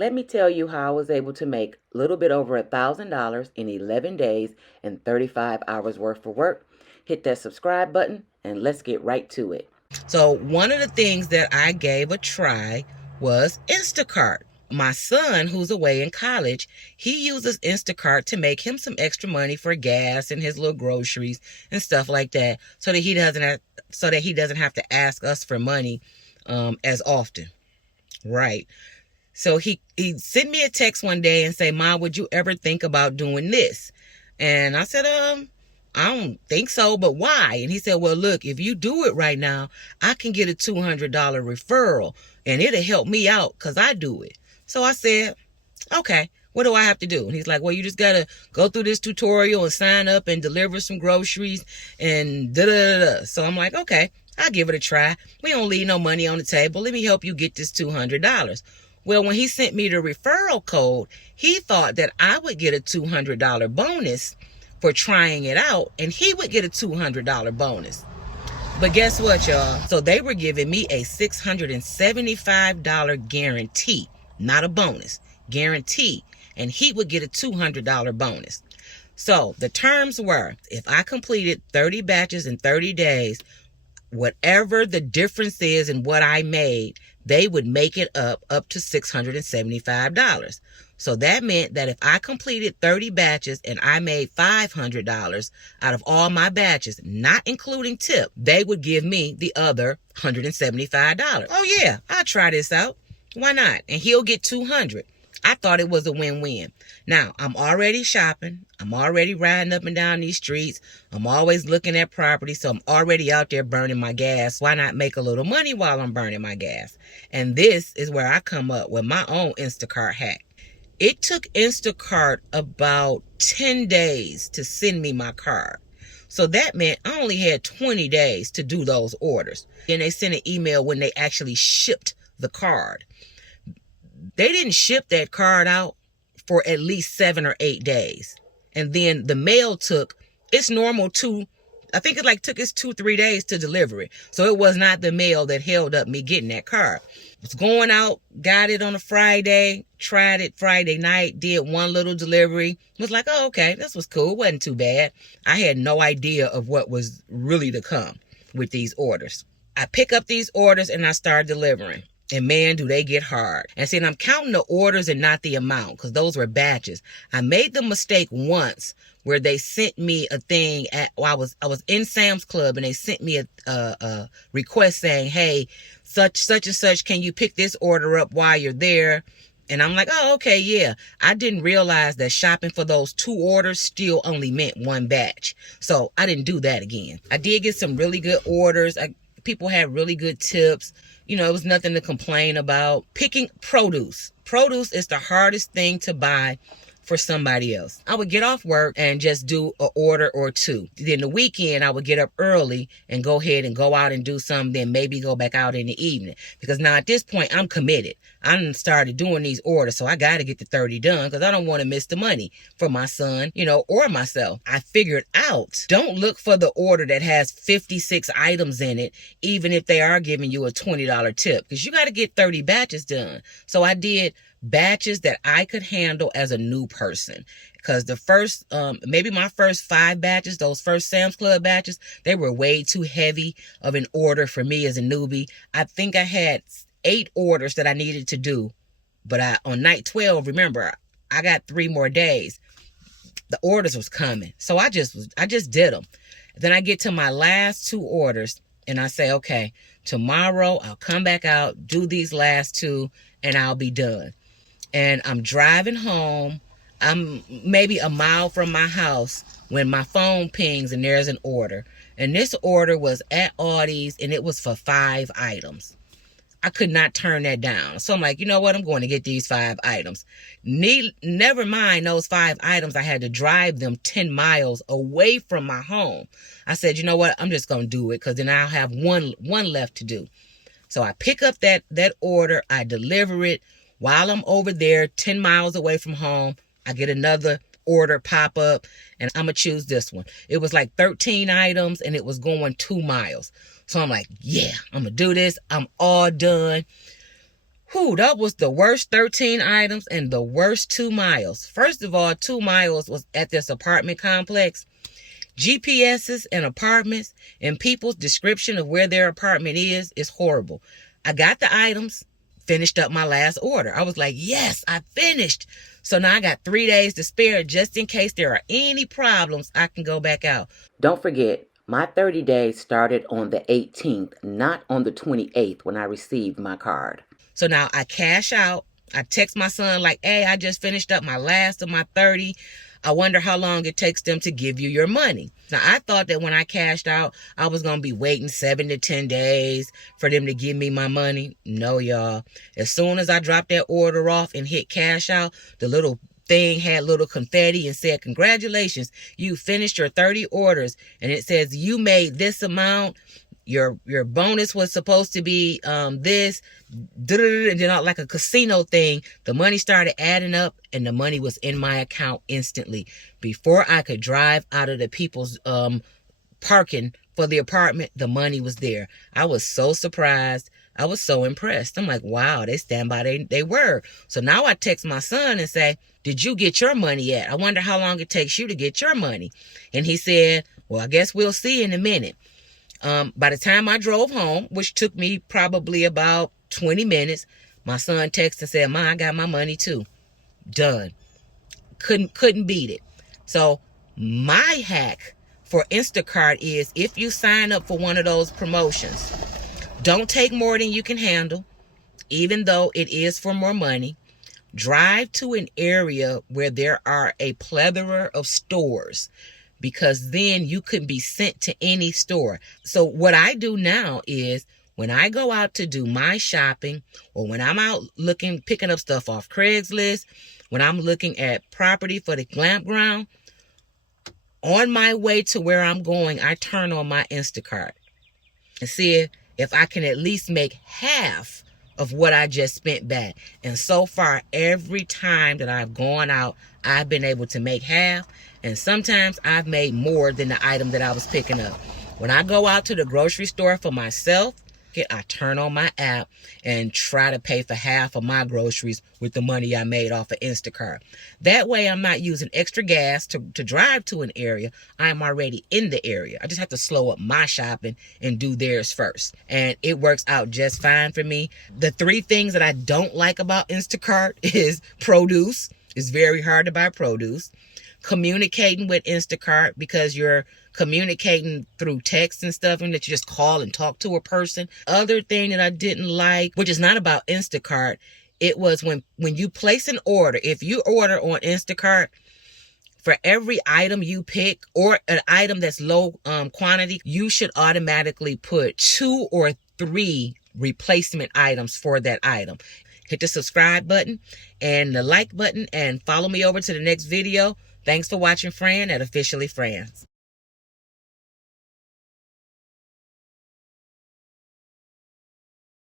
Let me tell you how I was able to make a little bit over $1,000 in 11 days and 35 hours worth of work. Hit that subscribe button and let's get right to it. So one of the things that I gave a try was Instacart. My son, who's away in college, he uses Instacart to make him some extra money for gas and his little groceries and stuff like that, so that he doesn't have to ask us for money as often. Right. So he sent me a text one day and say, "Mom, would you ever think about doing this?" And I said, I don't think so, but why? And he said, "Well, look, if you do it right now, I can get a $200 referral and it'll help me out because I do it." So I said, "Okay, what do I have to do?" And he's like, "Well, you just got to go through this tutorial and sign up and deliver some groceries and da-da-da-da." So I'm like, "Okay, I'll give it a try. We don't leave no money on the table. Let me help you get this $200. Well, when he sent me the referral code, he thought that I would get a $200 bonus for trying it out, and he would get a $200 bonus. But guess what, y'all? So they were giving me a $675 guarantee, not a bonus, guarantee, and he would get a $200 bonus. So the terms were, if I completed 30 batches in 30 days, whatever the difference is in what I made, they would make it up to $675. So that meant that if I completed 30 batches and I made $500 out of all my batches, not including tip, they would give me the other $175. Oh yeah, I'll try this out. Why not? And he'll get $200. I thought it was a win-win. Now, I'm already shopping. I'm already riding up and down these streets. I'm always looking at property, so I'm already out there burning my gas. Why not make a little money while I'm burning my gas? And this is where I come up with my own Instacart hack. It took Instacart about 10 days to send me my card. So that meant I only had 20 days to do those orders. And they sent an email when they actually shipped the card. They didn't ship that card out for at least 7 or 8 days. And then the mail took, it's normal took us 2-3 days to deliver it. So it was not the mail that held up me getting that card. Was going out, got it on a Friday, tried it Friday night, did one little delivery. Was like, oh, okay, this was cool. It wasn't too bad. I had no idea of what was really to come with these orders. I pick up these orders and I start delivering. And man, do they get hard. And see, I'm counting the orders and not the amount, because those were batches. I made the mistake once where they sent me a thing I was in Sam's Club, and they sent me a request saying, "Hey, such and such, can you pick this order up while you're there?" And I'm like, oh, okay, yeah. I didn't realize that shopping for those 2 orders still only meant 1 batch. So I didn't do that again. I did get some really good orders. People had really good tips. You know, it was nothing to complain about. Picking produce. Produce is the hardest thing to buy for somebody else. I would get off work and just do an order or 2. Then the weekend, I would get up early and go ahead and go out and do something, then maybe go back out in the evening. Because now at this point, I'm committed. I done started doing these orders, so I got to get the 30 done because I don't want to miss the money for my son, or myself. I figured out, don't look for the order that has 56 items in it, even if they are giving you a $20 tip, because you got to get 30 batches done. So I did batches that I could handle as a new person, because the first maybe my first 5 batches, those first Sam's Club batches, they were way too heavy of an order for me as a newbie. I think I had 8 orders that I needed to do, but on night 12, remember, I got 3 more days. The orders was coming, so I just did them. Then I get to my last 2 orders and I say, okay, tomorrow I'll come back out, do these last 2, and I'll be done. And I'm driving home. I'm maybe a mile from my house when my phone pings and there's an order. And this order was at Aldi's and it was for 5 items. I could not turn that down. So I'm like, you know what? I'm going to get these 5 items. Never mind those 5 items. I had to drive them 10 miles away from my home. I said, you know what? I'm just going to do it, because then I'll have one left to do. So I pick up that order. I deliver it. While I'm over there 10 miles away from home, I get another order pop up, and I'm going to choose this one. It was like 13 items and it was going 2 miles. So I'm like, yeah, I'm going to do this. I'm all done. Whew, that was the worst 13 items and the worst 2 miles. First of all, 2 miles was at this apartment complex. GPSs and apartments and people's description of where their apartment is horrible. I got the items, finished up my last order. I was like, yes, I finished. So now I got 3 days to spare just in case there are any problems. I can go back out. Don't forget, my 30 days started on the 18th, not on the 28th when I received my card. So now I cash out. I text my son like, hey, I just finished up my last of my 30. I wonder how long it takes them to give you your money. Now, I thought that when I cashed out, I was going to be waiting 7 to 10 days for them to give me my money. No, y'all. As soon as I dropped that order off and hit cash out, the little thing had little confetti and said, congratulations, you finished your 30 orders. And it says you made this amount. Your bonus was supposed to be this, and then like a casino thing, the money started adding up and the money was in my account instantly. Before I could drive out of the people's parking for the apartment, the money was there. I was so surprised. I was so impressed. I'm like, wow, they stand by they word. So now I text my son and say, did you get your money yet? I wonder how long it takes you to get your money. And he said, well, I guess we'll see in a minute. By the time I drove home, which took me probably about 20 minutes, my son texted and said, Ma, I got my money too. Done. Couldn't beat it. So my hack for Instacart is if you sign up for one of those promotions, don't take more than you can handle, even though it is for more money. Drive to an area where there are a plethora of stores, because then you can be sent to any store. So what I do now is when I go out to do my shopping, or when I'm out picking up stuff off Craigslist, when I'm looking at property for the glampground, on my way to where I'm going, I turn on my Instacart and see if I can at least make half of what I just spent back. And so far, every time that I've gone out, I've been able to make half. And sometimes I've made more than the item that I was picking up. When I go out to the grocery store for myself, I turn on my app and try to pay for half of my groceries with the money I made off of Instacart. That way I'm not using extra gas to drive to an area. I'm already in the area. I just have to slow up my shopping and do theirs first. And it works out just fine for me. The 3 things that I don't like about Instacart is produce. It's very hard to buy produce. Communicating with Instacart, because you're communicating through text and stuff, and that you just call and talk to a person. Other thing that I didn't like, which is not about Instacart, it was when you place an order. If you order on Instacart, for every item you pick or an item that's low quantity, you should automatically put 2 or 3 replacement items for that item. Hit the subscribe button and the like button and follow me over to the next video. Thanks for watching Fran at Officially Fran's.